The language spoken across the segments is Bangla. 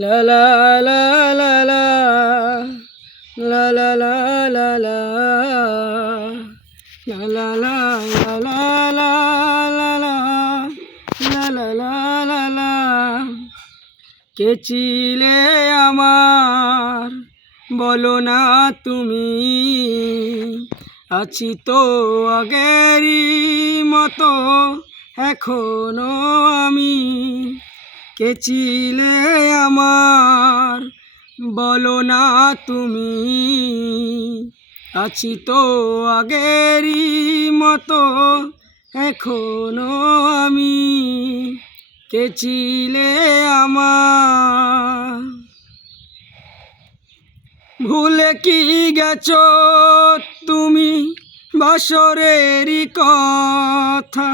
লা লা লা লা লা লা লা লা লা লা লা লা লা লা লা লা লা লা লা। কে ছিলে আমার বলো না তুমি, আছি তো আগেরই মতো এখনো আমি। কে ছিলে আমার বলো না তুমি, আছি তো আগেরই মতো এখনো আমি। কে ছিলে আমার ভুলে কি গেছো তুমি বাসরেরই কথা,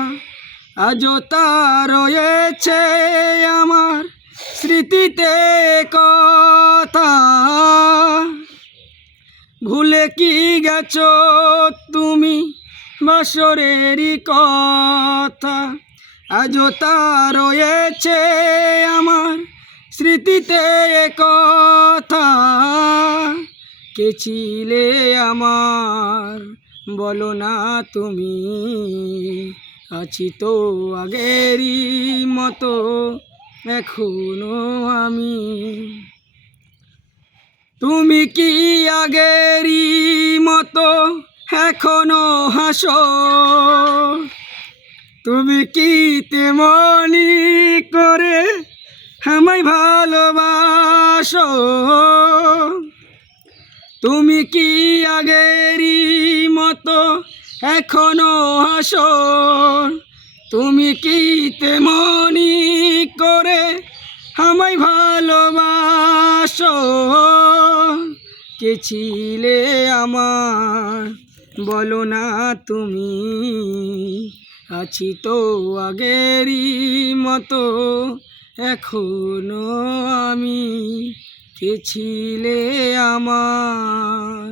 আজও তা রয়েছে আমার স্মৃতিতে কথা। ভুলে কি গেছো তুমি বাসরেরই কথা, আজও তা রয়েছে আমার স্মৃতিতে কথা। কে ছিলে আমার বলো না তুমি, আছি তো আগেরই মতো এখনো আমি। তুমি কি আগেরই মতো এখনো হাসো, তুমি কি তেমনি করে আমায় ভালোবাসো। তুমি কি আগেরই মতো এখনো হাসো, তুমি কি তেমনি করে আমায় ভালোবাসো। কে ছিলে আমার বলো না তুমি, আছি তো আগেরই মতো এখনো আমি। কে ছিলে আমার।